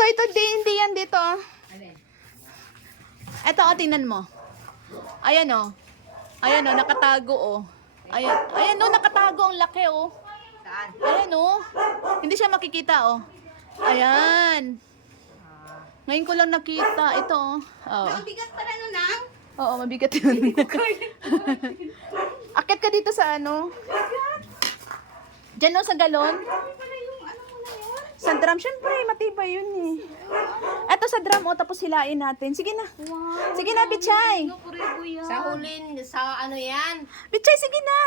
Ito, hindi yan dito. Alin? Ito, tingnan mo. Ayan, Ayan, nakatago, Ayan, nakatago. Ang laki, Saan? Ayan, Hindi siya makikita, Ayan. Ngayon ko lang nakita. Ito, Ang bigat pala nun, Nang. Oo, mabigat yun. Akit ka dito sa Diyan, sa galon. Pala yung ano mo na yun? Sa drum, syempre, matibay yun eh. Eto sa drum, tapos hilain natin. Sige na. Wow. Sige na, Bichay. Sa hulin, sa ano yan, Bichay, sige na.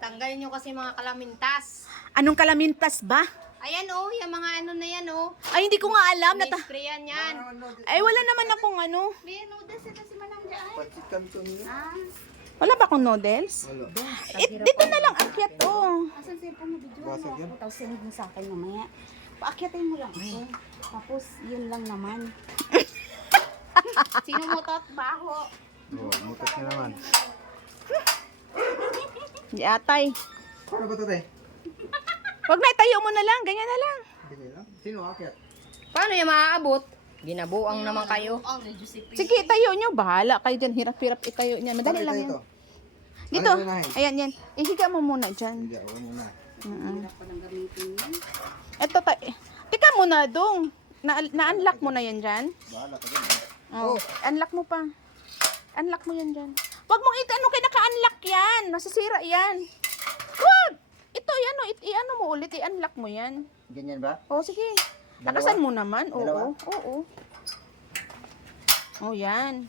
tanggalin nyo kasi mga kalamintas. Anong kalamintas ba? Ayan yung mga ano na yan Ay, hindi ko nga alam. sprayan yan. Ay, wala naman akong May noodles ito si Manang dyan. Patsit kami ito nila. Wala ba akong noodles? Wala. Dito na lang akyat, Asan sa'yo po mo video Basag yan. mo? Tapos send mo sa akin mamaya. Paakyatin mo lang ako. Tapos yun lang naman. Sino mo tot? Baho. Oo, mutot na naman. Di atay. Paano ba ito, te? Wag na, itayo mo na lang. Ganyan na lang. Ganyan lang. Sino akyat? Paano yung maaabot? Ginabuang naman kayo. Sige, itayo nyo. Bahala kayo dyan. Hirap-hirap itayo niyan. Madali lang yan. Ito. Dito. Ano unahin? Ayan, yan. Ihiga mo muna dyan. Hindi, ako muna. Hirap pa lang gamitin yan. Eto, tika muna, dong. Na-unlock mo na yan dyan. Bahala ka dyan. Oh. Unlock mo pa. Unlock mo yan dyan. Wag mong kayo naka-unlock yan. Nasisira yan. Wag! Ito, i-ano mo ulit. I-unlock mo yan. Ganyan ba? Oh, sige. Dalawa? Lakasan mo naman. Dalawa? Oo. Oh, yan.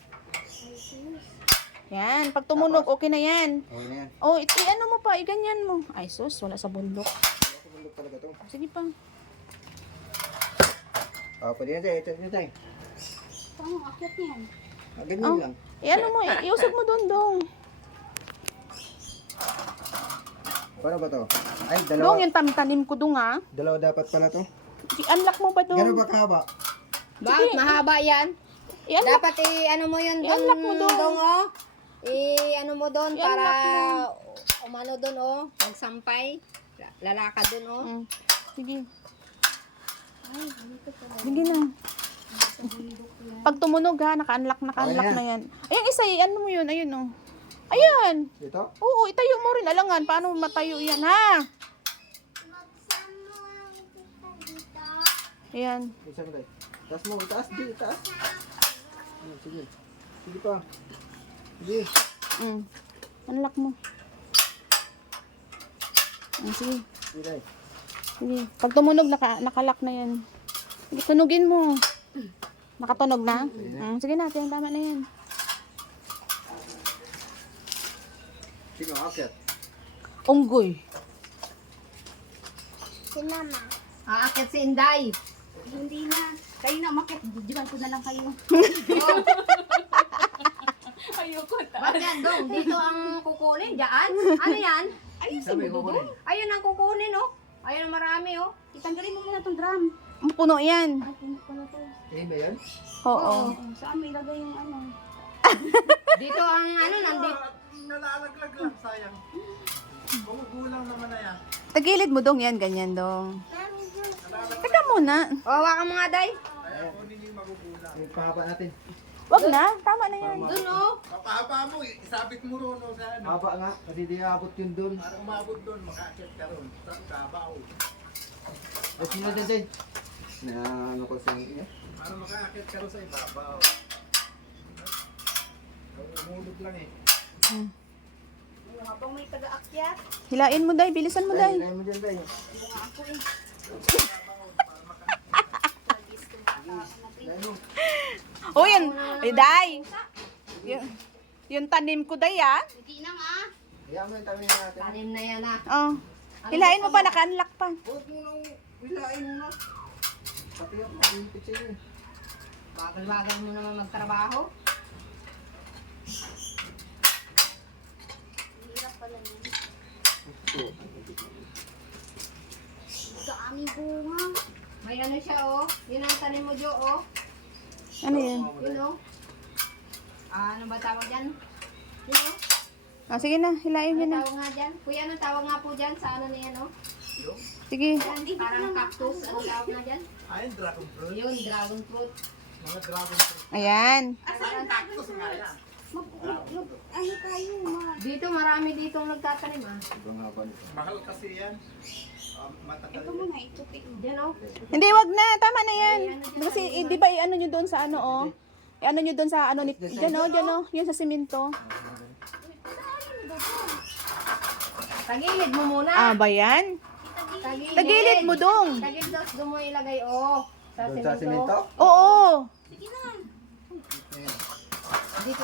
Yan. Pag tumunog, okay na yan. Okay na yan. Oh, i-ano mo pa. I-ganyan mo. Ay, sus. Wala sa bundok. Ako bundok talaga ito. Sige pa. Pwede yan, te. Ito na, te. Paano akyat niyan? Ganyan lang. I-ano mo. Iusog mo doon, dong. Paano ba to? Ay, Dong, dalawa. yung tanim ko dong, ha. Dalawa dapat pala to. I-unlock mo pa Gano'n dong. ba kahaba? Bakit? Mahaba yan. I-unlock. Dapat ano mo yun doon. I-unlock mo doon. Ano mo doon I-unlock para mo. umano doon magsampay. Lalakad doon Mm. Sige. Sige na. Pag tumunog ha, naka-unlock Okay na yan. Ayun, isa, ano mo yun, ayun Ayan. Dito? Oo, itayo mo rin. Alangan, paano matayo yan, ha? Ayan. Isa mo, te. Taas mo. Taas. Di, taas. Sige. Sige pa. Sige. Unlock mo. Sige. Sige, te. Sige. Pag tumunog, nakalock na yan. Sige, tunugin mo. Nakatunog na? Sige na, tama na yan. Sino akyat? Unggoy. Aakit si Inday. Hindi na. Kayo na umakyat. Videoan ko na lang kayo. Ayoko Ba't yan dong? Dito ang kukunin. Diyan? Ano yan? Ayusin mo doon. Ayun ang kukunin Ayun ang marami Itanggalin mo muna tong drum. Puno yan. Ay, puno pala to. Eh, ba yan? Oo. Saan mo ilagay yung ano? Dito ang nandito. Nalalaglag lang, sayang. Gugulang naman na yan. Tagilid mo dong yan, ganyan dong. Teka muna. Hawakan mo nga, Day. Kaya kunin yung magugulang. Yung pahaba natin. Wag na, tama na yan. Doon Papahaba mo, isabit mo ron sa ano. Haba nga. Kasi di abot yun dun. Para umabot doon, makakit ka ron. Sa kabaw. Ay, sino dyan, te? Na ano ko sa inyo? Para makakit ka ron sa ibabaw. Umulog lang eh. Habang may taga-akyat. Hilain mo, Day. Bilisan mo, Day. Ilay mo dyan, te. Ilay mo. Oh, yan. Ay, Day. Yung tanim ko, Day, ah. Hindi na nga. Hayaan mo yung tabi natin. Tanim na yan Oh. Hilain mo pa, naka-unlock pa. Huwag mo nang hilain mo na. Pati ako, malimpit sa'yo eh. Bagal-bagal mo naman magtrabaho. Hirap pala yun. Ito. Dami bunga. May ano siya Yun ang tanim mo, Jo Ano yan? Yun ano ba tawag dyan? Yun Sige na, hilain Ano nyo na. tawag nga dyan? Kuya, ano tawag nga po dyan sa ano na yan Sige. Parang cactus. Ano tawag nga dyan? Ayun, dragon fruit. Yun, dragon fruit. Mga dragon fruit. Ayan. Ayun, cactus nga yan. Ano tayo, ma? Dito, marami ditong nagtatanim ah. Mahal kasi yan. Matagal Ito muna, ito. Diyan oh. Hindi, wag na. Tama na yan. Kasi, di ba, i-ano nyo doon sa ano, oh. I-ano nyo doon sa ano, dyan, oh, dyan, oh. Yun sa simento. Tagilid mo muna. Ah, ba yan? Tagilid mo dong. Tagilid daw, doon mo ilagay oh. Sa Doon sa simento. simento? Oo. Dito,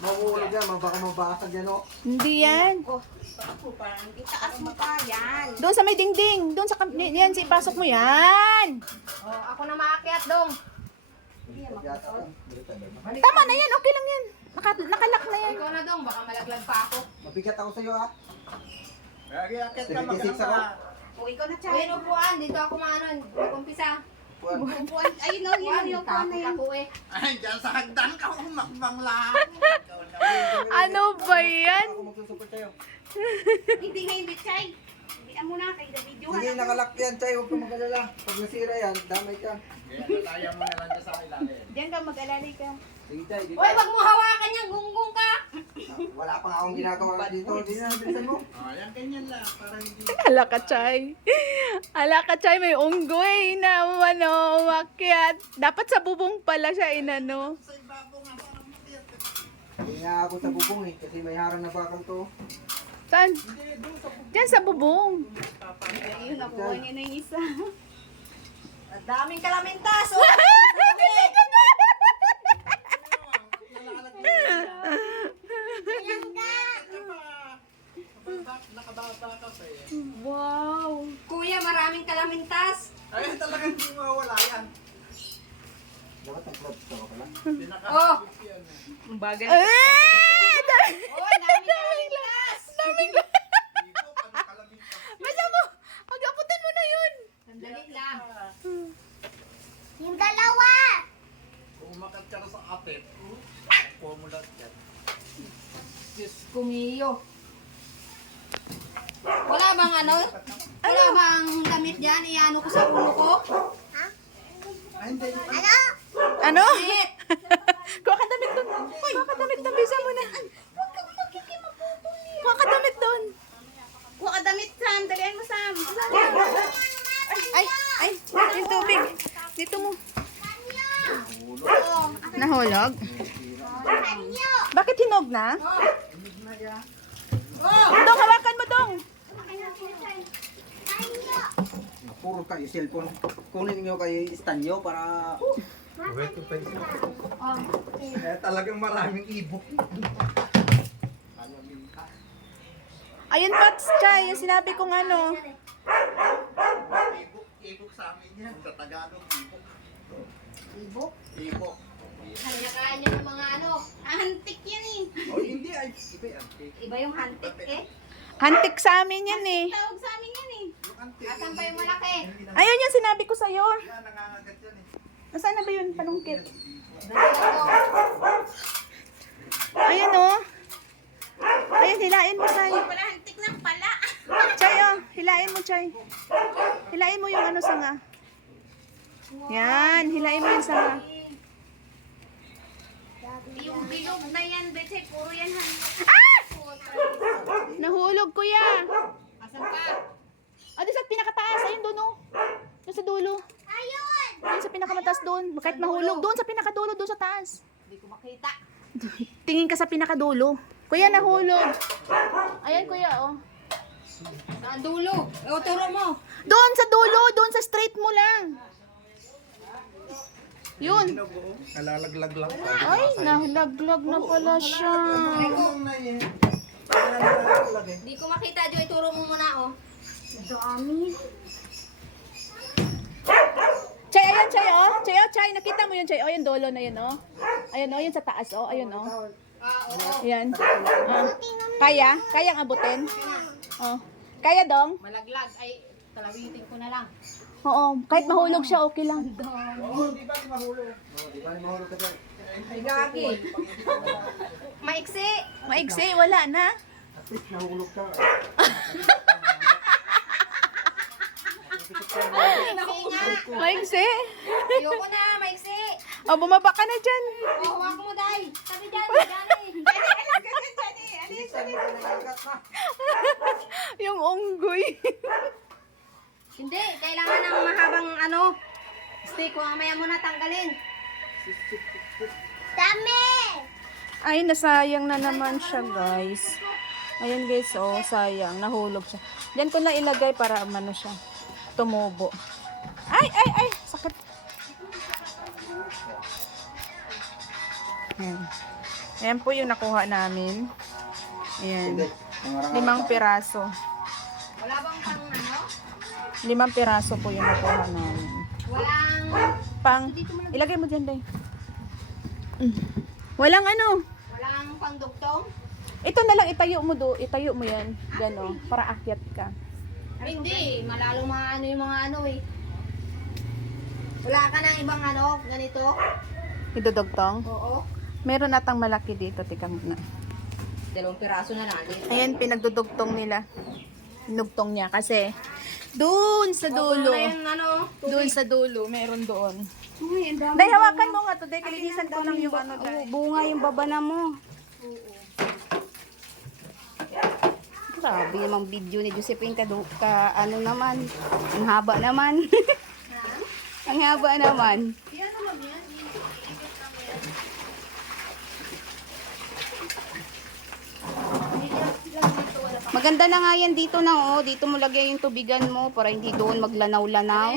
Mahuhulog yan, baka mabasag yan o. Hindi yan. Itaas mo pa yan. Doon sa may dingding. Doon sa, yan, pasok mo yan. oh, ako na maakyat dong. Tama na yan, okay lang yan. Nakalak na yan. Ikaw na dong, baka malaglag pa ako. Mabigat ako sa'yo ah. Akit ka, 76 magkano ako. ka? O, ikaw na, Uy, Chay. upuan, dito ako maanon. Mag-umpisa. Upuan. Ayun, no, yun, yung upuan na yan. Ako eh. Ay, dyan sa hagdan ka, umakbang lang. Ano ba yan? Ako magsusupport sa'yo. Hindi nga hindi, Chay. Hindi mo na, kay David. Sige, nakalak yan, Chay. Huwag kang mag-alala. Pag nasira yan, damay ka. Kaya tayo mo na lang dyan sa ilalim. Diyan ka, mag-alalay ka. Sige, Chay. Dito. Uy, wag mo hawakan yung gunggong ka. Wala pa nga akong ginagawa dito. Hindi na, bilisan mo. Yan, ganyan lang. Para hindi... Ala ka, Chay. Ala ka, Chay. May unggoy na ano, umakyat. Dapat sa bubong pala siya inano. Sa ibabaw nga, parang matiyat. Hindi nga ako sa bubong eh. Kasi may harang na bakal to. Saan? Diyan sa bubong. Ayun, nakuha niya na yung isa. Ang daming kalamintas. Oh. Nakababa ka pa eh. Wow. Kuya, maraming kalamintas. Ayun, talagang hindi mawawala yan. Dapat ang club to pala. Oh. Yan eh. Bagal. Oh, daming kalamintas. Dito, panakalamitas. Basta mo. Pag-aputin mo na yun. Sandali lang. Yung dalawa! Kung umakat ka na sa apit, kuha mo lahat yan. Diyos kumiyo. Wala bang ano? Wala bang damit dyan? Iano ko sa ulo ko? Ay, hindi. Ano? Damit. Kuha ka damit doon. Kuha ka damit doon. Bisa mo na. Kuha ka damit doon. Kuha ka damit, Sam. Dalian mo, Sam. Ay, yung tubig. Dito mo. Nahulog? Bakit hinog na? Dong, hawakan mo, Dong. Puro kayo cellphone. Kunin nyo kayo stand nyo para... Eh, talagang maraming ibok. Ayun, Pats, Chay. Yung sinabi kong ano. Ibok sa amin yan. Sa Tagalog, ibok. Ibok. Ibok. Kanya-kanya ng mga ano. Antik yan eh. Oh, hindi ay. Iba yan. Iba yung hantik eh. Hantik sa amin yan eh. Tawag sa amin yan eh. Yung antik. Asan pa yung malaki? Ayun yung sinabi ko sa'yo. Yan, nangangagat yan eh. Nasaan na ba yun, panungkit? Dali ako. Ayun oh. Ayun, hilain mo, Chay. Wala, antik na pala. Chay, oh. Hilain mo, Chay. Hilain mo yung ano, sanga. Yan, hilain mo yung sanga. Yung bilog na yan, Betay. Puro yan, Nahulog, kuya. Asan pa? O, doon sa pinakataas. Ayun, doon, oh. Doon sa dulo. Ayun! Doon sa pinakamataas doon. Kahit mahulog. Doon sa pinakadulo, doon sa taas. Hindi ko makita. Tingin ka sa pinakadulo. Kuya, nahulog. Ayan, kuya, oh. Saan dulo? O, turo mo. Doon sa dulo, doon sa straight mo lang. Yun. Nalalaglag lang. Ay, nalaglag na pala siya. Tulong na yan. Nalalaglag eh. Hindi ko makita, Joy. Turo mo muna, oh. Ito amin. Chay, ayan, Chay, oh. Chay, oh, Chay. Nakita mo yun, Chay. Oh, yung dulo na yun, oh. Ayun, oh, yun sa taas, oh. Ayun, oh. Ayan. Kaya? Kayang abutin? Oh. Kaya, Dong? Malaglag. Ay, talawitin ko na lang. Oo. Kahit mahulog siya, okay lang. Oo, di ba mahulog? Di ba ni mahulog ka dyan? Ay, gagi. Maiksi. Maigsi, wala na. At least nahulog ka. Maigsi. Ayoko na, maiksi. O, bumaba ka na dyan. Oh, hawak mo, Day. Sabi dyan, Johnny. Yung unggoy. Hindi, kailangan ng mahabang stick. Mamaya mo na tanggalin. Dami! Ay, nasayang na naman siya, guys. Ayun, guys, oh, sayang. Nahulog siya. Diyan ko na ilagay para ano siya. Tumubo. Ay! Sakit. Ayan. Ayan po yung nakuha namin. Ayan. 5 piraso. Wala bang pang 5 piraso po yung nakuha namin. Walang Ilagay mo dyan, Day. Walang ano. pang duktong? Ito na lang, itayo mo yan. Gano, para akyat ka. Hindi, malalong maano yung mga eh. Wala ka ng ibang ganito? Idudugtong. Oo. Meron atang malaki dito, tika muna. 2 piraso na natin. Ayan, pinagdudugtong nila. Nugtong niya kasi doon sa dulo. Doon sa dulo, meron doon. Uy, ang dami. Day, hawakan mo nga to. Day, kalinisan ko lang yung ano. Day. Bunga yung babana mo. Grabe namang video ni Josephine ano naman. Ang haba naman. Ang haba naman. Maganda na nga yan dito na oh. Dito mo lagay yung tubigan mo para hindi doon maglanaw-lanaw.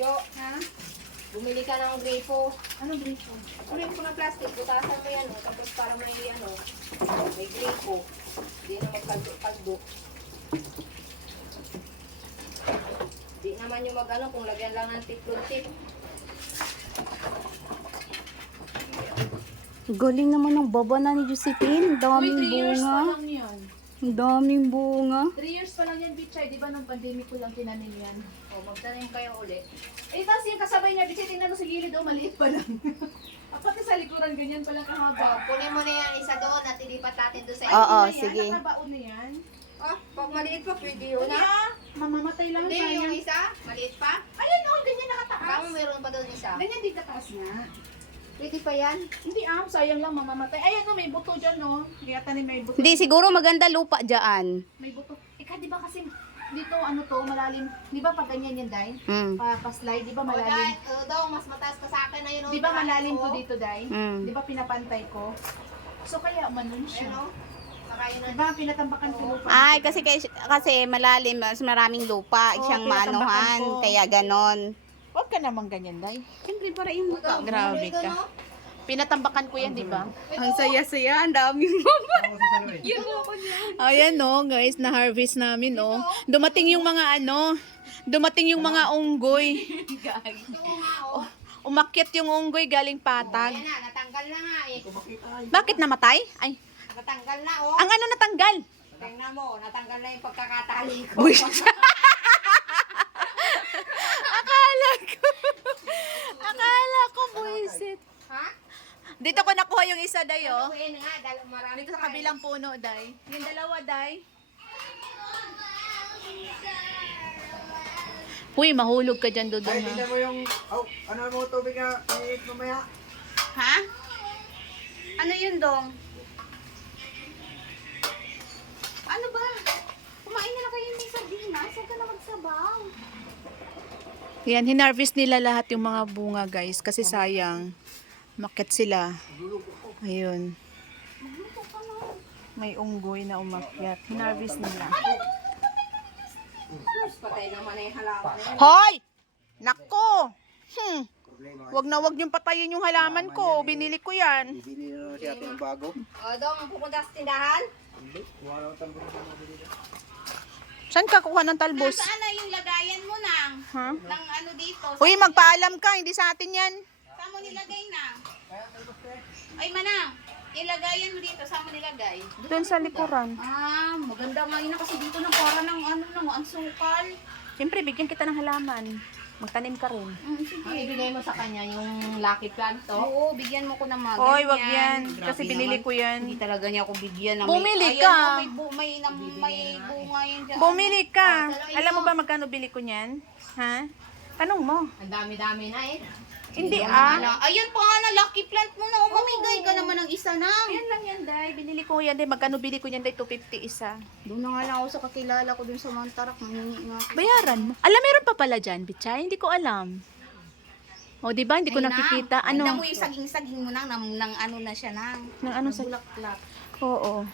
Jo, bumili ka ng gripo. Anong gripo? Gripo na plastic, butasan mo yan, tapos para may may gripo. Hindi na magkaldo. Di naman yung kung lagyan lang ng tiklon tip. Galing naman ng babana ni Josephine. Daming bunga. yan. Ang daming bunga. 3 years pa lang yan, Bichay. Di ba nung pandemic ko lang tinanim yan? O, magtanim kayo ulit. Eh, kasi yung kasabay niya, Bichay, tingnan mo sa gilid, oh, maliit pa lang. Pati sa likuran, ganyan pa lang kahaba. Kunin mo na yan isa doon at ilipat natin doon sa Oo, Ano yan? sige. Nakabaon na yan. pag maliit pa, pwede yun Hindi mamamatay lang Hindi, sayang. yung isa, maliit pa. Ayan, oh, ganyan nakataas. Baka meron pa doon isa. Ganyan din kataas nga. Pwede pa yan. Hindi sayang lang mamamatay. Ayan, oh, may buto dyan, no. Kaya tanim may buto. Hindi, siguro maganda lupa dyan. May buto. Ika, di ba kasi dito, malalim. Di ba pag ganyan yan, Day? Mm. Pa-slide, di ba O, malalim? dahil, daw, mas mataas ka sa akin na yun. Di ba malalim to dito, Day? Mm. Di ba pinapantay ko? So kaya manon siya. Ayun, saka yun Di ba pinatambakan ko lupa? Ay, kasi malalim, mas maraming lupa, Oo, siyang pinatambakan maanuhan, ko. kaya ganon. Huwag ka naman ganyan, Day. Siyempre, para yung mukha. Grabe ka. Pinatambakan ko yan, di ba? Ang saya-saya, ang daming mama. Ayan, no, guys, na-harvest namin, no. Dumating yung mga unggoy. Oh, umakyat yung unggoy galing patag. Ayan na, natanggal na nga eh. Bakit namatay? Ay, Natanggal na oh. ang ano natanggal? Tingnan mo, natanggal na yung pagkakatali ko. Uy. Akala ko, buisit. Ha? Dito ko nakuha yung isa, Day, oh. Ayan nga, marami Dito sa kabilang puno, Day. Yung dalawa, Day. Uy, mahulog ka dyan, Dudong, Ay, ha? tingnan mo yung, ano mo tubig na, iit mamaya. Ha? Ano yun, Dong? Ano ba? Kumain na lang kayo ng sardinas. Huwag ka na magsabaw. Yan, hinarvest nila lahat yung mga bunga, guys. Kasi sayang. Umakyat sila. Ayun. May unggoy na umakyat. Hinarvest nila. Patay naman na yung halaman. Hoy! Nako! Wag na wag niyong patayin yung halaman ko. Binili ko yan. Bibili na si ate ng bago. O, Dong, pupunta sa tindahan? Hindi, kuha na ng tambay na mabili na. Saan ka kuha ng talbos? Saan na yung lagayan mo nang? Ha? Ng ano dito? Uy, magpaalam ka. Hindi sa atin yan. Saan mo nilagay na? Ay, manang. Ilagayan mo dito. Saan mo nilagay? Doon sa likuran. Ah, maganda nga yun kasi dito ng para ng ang sukal. Siyempre, bigyan kita ng halaman. Magtanim ka rin. Sige. Ang ibigay mo sa kanya yung lucky plant to. Oo, bigyan mo ko ng mga Hoy, ganyan. wag yan. Grabe Kasi binili naman. ko yan. Hindi talaga niya ako bigyan. Na Bumili Ayan, ka. oh, may bunga yan dyan. Bumili ka. dalawa Alam mo ba magkano bili ko niyan? Ha? Tanong mo. Ang dami-dami na eh. Hindi Ayan pa nga na, lucky plant mo na. Mamigay ka naman ng isa na. Ayan lang yan, Day. Binili ko yan, Day. Magkano bili ko yan, Day? 250 isa. Doon na nga lang ako sa kakilala ko dun sa Mantarak. Mangingi nga ako. Bayaran mo. Alam, meron pa pala dyan, Bichay. Hindi ko alam. O, di ba? Hindi ko Ayun nakikita. na. Ayun na Ano? mo yung saging-saging mo nang ano na siya nang. Nang ano sa... Bulaklak. Oo.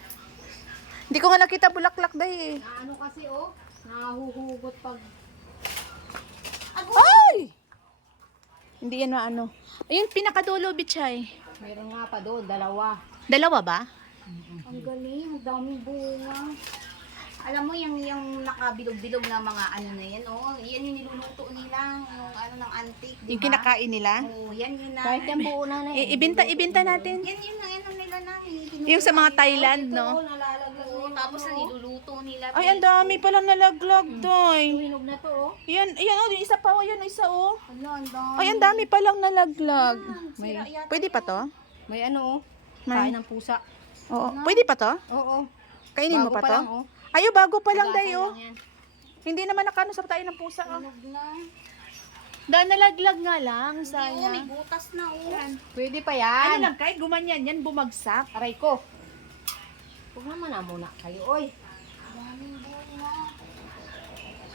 Hindi ko nga nakita bulaklak, Day. Na ano kasi oh, nahuhugot pag Ay! Hindi yan maano. Ayun, pinakadulo, Bichay. meron nga pa doon, dalawa. Dalawa ba? Ang galing, ang daming bunga. Alam mo, yung nakabilog-bilog na mga ano na yan, oh. Yan yung niluluto nila, yung ano ng antique, di Yung ba? kinakain nila. Oh, yan yun na. Kahit yung buo na na eh. Ibinta natin. Yan yun na, yan ang nila na. Yung sa mga Thailand, no? Oo, tapos na niluluto nila. Ay, ang dami palang nalaglag, Doy. Hinog na to oh. Yan, oh, yung isa pa, oh, yun, isa, oh. Ala, ang dami. Ay, ang dami palang nalaglag. Sira yata Pwede pa to? May ano oh, May- kain ng pusa. Oo. Pwede pa to? Oo. Kainin mo Bago pa pa to? lang, oh. Ayo, bago pa lang, Tagasan Day, oh. lang yan. Hindi naman nakano sa tayo ng pusa, oh. Hinog na. Dahil nalaglag nga lang, Oo, may sayang. butas na, oh. Pwede pa Ano yan. lang, kahit gumanyan yan, bumagsak. Aray ko. Huwag naman na muna kayo, oy. Daming bunga.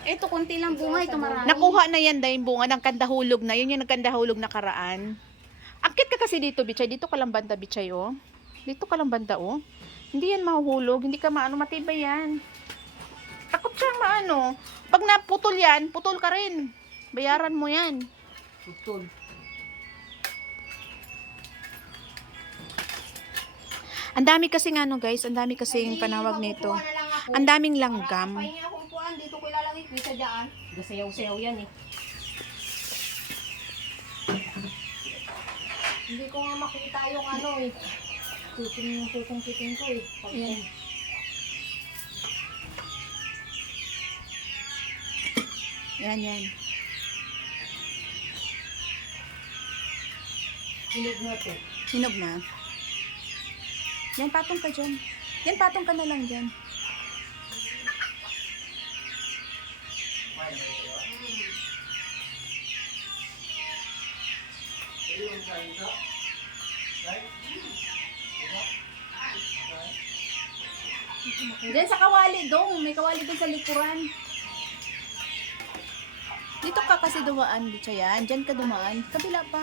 Ito, konti lang bunga. Ito marami. Nakuha na yan, Day, yung bunga ng kandahulog na. Yun yung nagkandahulog na karaan. Akit ka kasi dito, Bichay. Dito ka lang banda, Bichay, oh. Dito ka lang banda, oh. Hindi yan mahuhulog. Hindi ka maano, matibay yan. Takot siyang maano. Pag naputol yan, putol ka rin. Bayaran mo yan. Tutol. Ang dami kasi nga, no, guys. Ang dami kasing panawag nito. Makukuha na lang ako. Ang daming langgam. Pahingi ako upuan. Dito ko ilalagay. Bisa dyan. Gasayaw-sayaw yan eh. Hindi ko nga makita yung ano eh. Kukungkitin ko eh. Ayan. Yan, yan. Hinog na to. Hinog na. Yan, patong ka dyan. Yan, patong ka na lang dyan. Diyan sa kawali dong. May kawali doon sa likuran. Dito ka kasi dumaan, dito yan. Diyan ka dumaan. Kabila pa.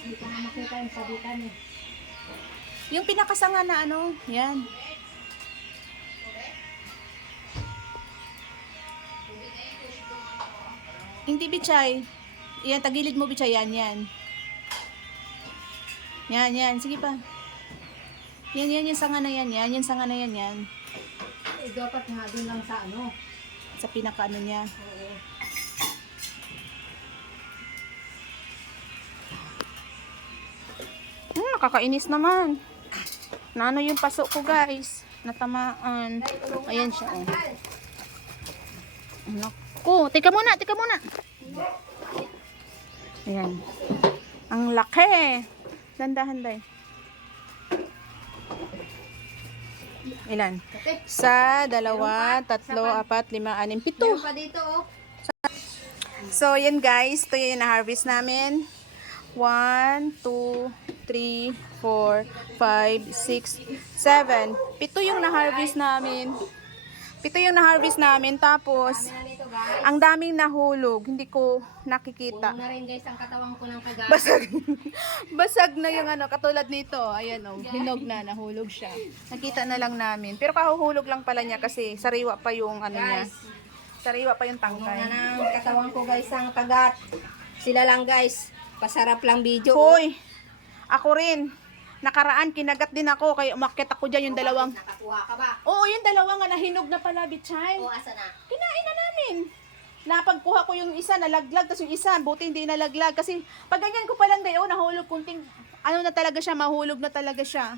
Hindi ko nga makita yung sabitan eh. Yung pinakasanga na ano, yan. Hindi, Bichay. Yan, tagilid mo, Bichay. Yan, yan. Yan, yan. Sige pa. Yan, yan, yung sanga na yan. Yan, yung sanga na yan, yan. Eh, dapat nga din lang sa ano. Sa pinaka-ano niya. Oo. Nakakainis naman. Naano yung paso ko, guys. Natamaan. Ayan siya, oh. Naku. Tika muna, tika muna. Ayan. Ang laki. Dandahan, day. Ilan? Sa, dalawa, tatlo, apat, lima, anim, pito. Meron pa dito, oh. So, yan guys. Ito yung na-harvest namin. 1, 2, 3, 4, 5, 6, 7. Pito yung na-harvest namin. Pito yung na-harvest namin. Tapos, Na nito guys. ang daming nahulog. Hindi ko nakikita. Buo na rin guys ang katawan ko ng kagat. Basag. Basag na yung ano. Katulad nito. Ayan o. Hinog na. Nahulog siya. Nakita na lang namin. Pero kahuhulog lang pala niya kasi sariwa pa yung ano niya. Guys, Sariwa pa yung buo na tangkay. ng katawan ko guys ang kagat. Sila lang guys. Pasarap lang video. Hoy! Ako rin. Nakaraan, kinagat din ako. Kaya umakyat ako dyan yung dalawang. Nakakuha ka ba? Oo, yung dalawang nga nahinog na pala, Bichay. O asa na? Kinain na namin. Napagkuha ko yung isa, nalaglag. Tapos yung isa, buti hindi nalaglag. Kasi pag ganyan ko palang dayo, nahulog kunting, ano na talaga siya, mahulog na talaga siya.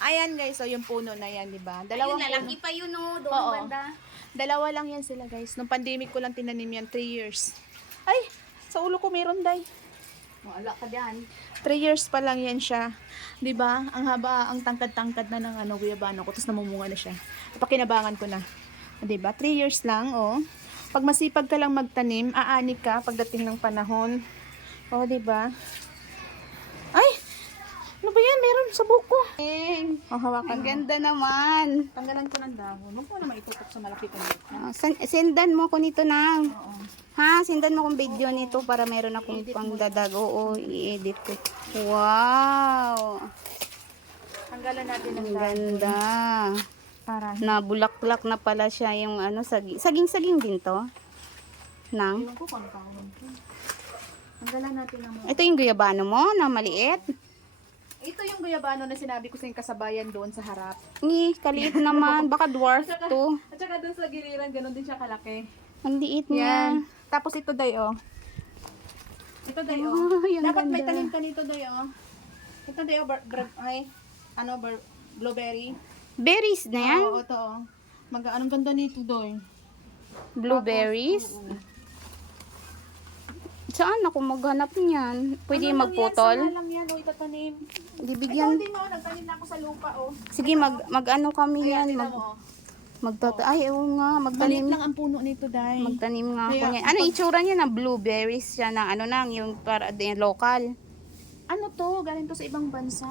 Ayan guys, so yung puno na yan, di ba? Ayun, Dalawang lalaki pa yun, oh. Doon Oo. banda. Dalawa lang yan sila guys. Nung pandemic ko lang tinanim yan, 3 years. Ay, sa ulo ko meron day. Wala ka dyan. 3 years pa lang yan siya. 'Di ba? Ang haba, ang tangkad-tangkad na ng guyabano ko, tapos namumunga na siya. Napakinabangan ko na. 'Di ba? 3 years lang, oh. Pag masipag ka lang magtanim, aani ka pagdating ng panahon. Oh, 'di ba? Ay! Ano ba yan? Meron sa buko. Oh, hawakan Ang mo. ganda naman. Tanggalan ko ng dahon. Huwag mo naman itutok sa malaki ko. Sendan mo ko nito na. Ha, sendan mo kong video nito para meron akong pangdadag. Oo, i-edit ko. Wow. Tanggalan natin ng Ang dahon. ganda. Para Nabulaklak na pala siya yung ano, saging-saging din to. Nang. Ewan ko kung ano tawag ko. Tanggalan natin ng mga. Ito yung guyabano mo na maliit. Ito yung guyabano na sinabi ko sa yung kasabayan doon sa harap. Ni, kaliit naman. Baka dwarf to. At saka doon sa giliran, ganun din siya kalaki. Ang liit niya. Yan. Tapos ito day, oh. Ito day, oh. Oh, yung Dapat may ganda. tanim ka nito day, oh. Ito day, oh. Blueberry. Berries na yan. Oo, ito, oh. Anong ganda nito day. Blueberries. Saan ako maghanap niyan? Pwede magputol? Ano lang yan, oh. Itatanim. Di Ito, bigyan. din, oh. Nagtanim na ako sa lupa, oh. Sige, mag-ano kami Ayan, yan. tignan mo, oh. Ay, oo nga. Maliit Magtanim. lang ang puno nito, day. Magtanim nga ako Kaya, niyan. Ano itsura niya na blueberries siya na ano nang yung para din local. Ano to? Galing to sa ibang bansa.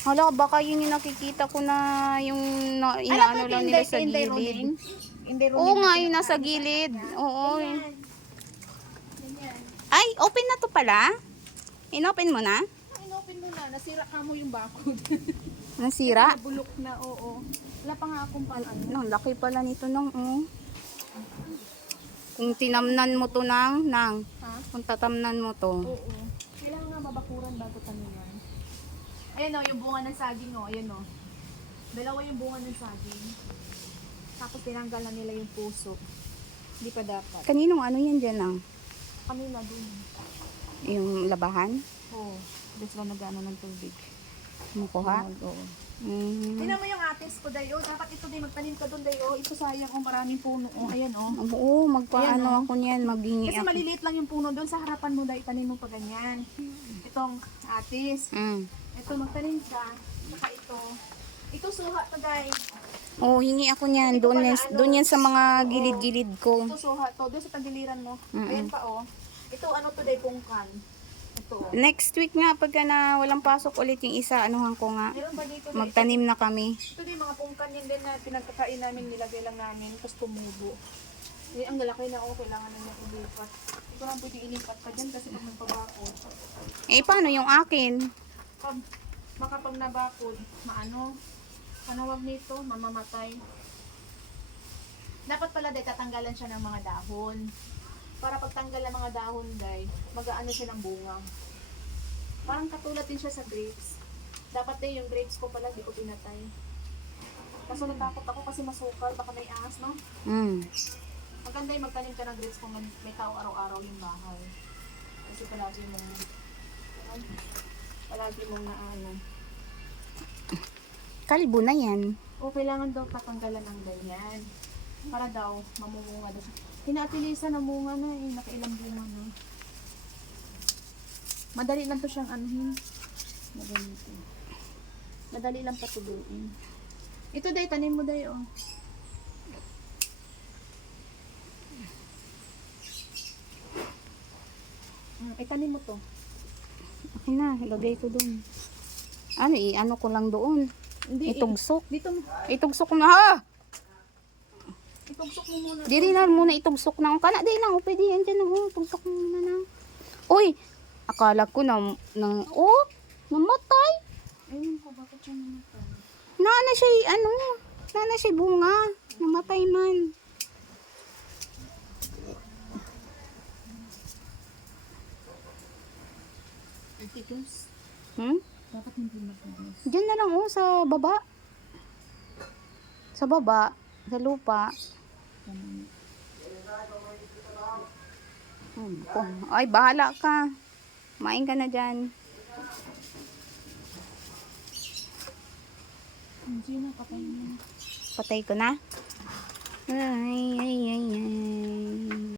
Hala, baka yun yung nakikita ko na yung inaano lang nila sa gilid. Oo nga, yung nasa gilid. Oo. Ay, open na to pala. Inopen mo na? Inopen mo na. Nasira ka mo yung bakod. Nasira? Bulok na, oo. Wala pa nga akong pan ano. Ang laki pala nito nang, Kung tinamnan mo to nang, Ha? kung tatamnan mo to. Oo. Kailangan nga mabakuran bago taniman. Ayan o, yung bunga ng saging o. Ayan o. Dalawa yung bunga ng saging. Tapos tinanggal na nila yung puso. Hindi pa dapat. Kaninong ano yan dyan nang? Kanila dun. Yung labahan? Oo. Doon sila nag-ano ng tubig. Mukuha? Oo. Mm. Tingnan mo yung atis ko, Dayo. Dapat ito din, magtanim ka doon, Dayo. Ito sayang kung maraming puno. O, ayan o. Oo, magpaano Ayan, ako niyan, maghingi Kasi ako. maliliit lang yung puno doon sa harapan mo, Dayo. Tanim mo pa ganyan. Itong atis. Ito, magtanim ka. Saka ito. Ito suha to, Day. Oo, hingi ako niyan. Doon yan sa mga gilid-gilid ko. Ito suha to. Doon sa tagiliran mo. Ayan pa, oh. Ito, ano to, Day, pungkan. Ito, oh. Next week nga, pagka na walang pasok ulit yung isa, anuhan ko nga. Meron pa dito, Day. Magtanim na kami. Ito din, mga pungkan yun din na pinagkakain namin, nilagay lang namin. Tapos tumubo. Eh, ang lalaki na, oh. Kailangan na niya ilipat. Hindi ko lang pwede ilipat pa dyan kasi pag nagpabakod. Eh, paano yung akin? Baka pag nabakod, panawag nito, mamamatay. Dapat pala, Day, tatanggalan siya ng mga dahon. Para pagtanggal ng mga dahon, Day, mag-aano siya ng bunga. Parang katulad din siya sa grapes. Dapat din yung grapes ko pala, di ko pinatay. Kaso natakot ako kasi masukal, baka may ahas, no? Maganda yung magtanim ka ng grapes kung may tao araw-araw yung bahay. Kasi palagi mong naano. Kalbo na yan. O kailangan daw patanggalan ng ganyan. Para daw mamumunga daw siya. Hinatilisan na munga na eh. Nakailang bunga na. Madali lang to siyang anuhin. Maganito. Madali lang patubuin. Ito day, tanim mo day oh. Itanim mo to. Okay na, ilagay ko doon. Ano, ano ko lang doon. Hindi, Itugsok. Dito, Itugsok na ha! itugsok mo muna. Dili na muna itugsok na. Kana, di lang. Pwede yan dyan. Tugsok mo muna na. Uy! Akala ko namatay. Ayun ko, bakit siya namatay? Nana siya, nana siya bunga. Namatay man. Itigas. Dapat hindi matigas. Diyan na lang sa baba. Sa baba, sa lupa. Ay, bahala ka. Main ka na dyan. Hindi na, patay mo na. Patay ko na. Ay, ay, ay, ay.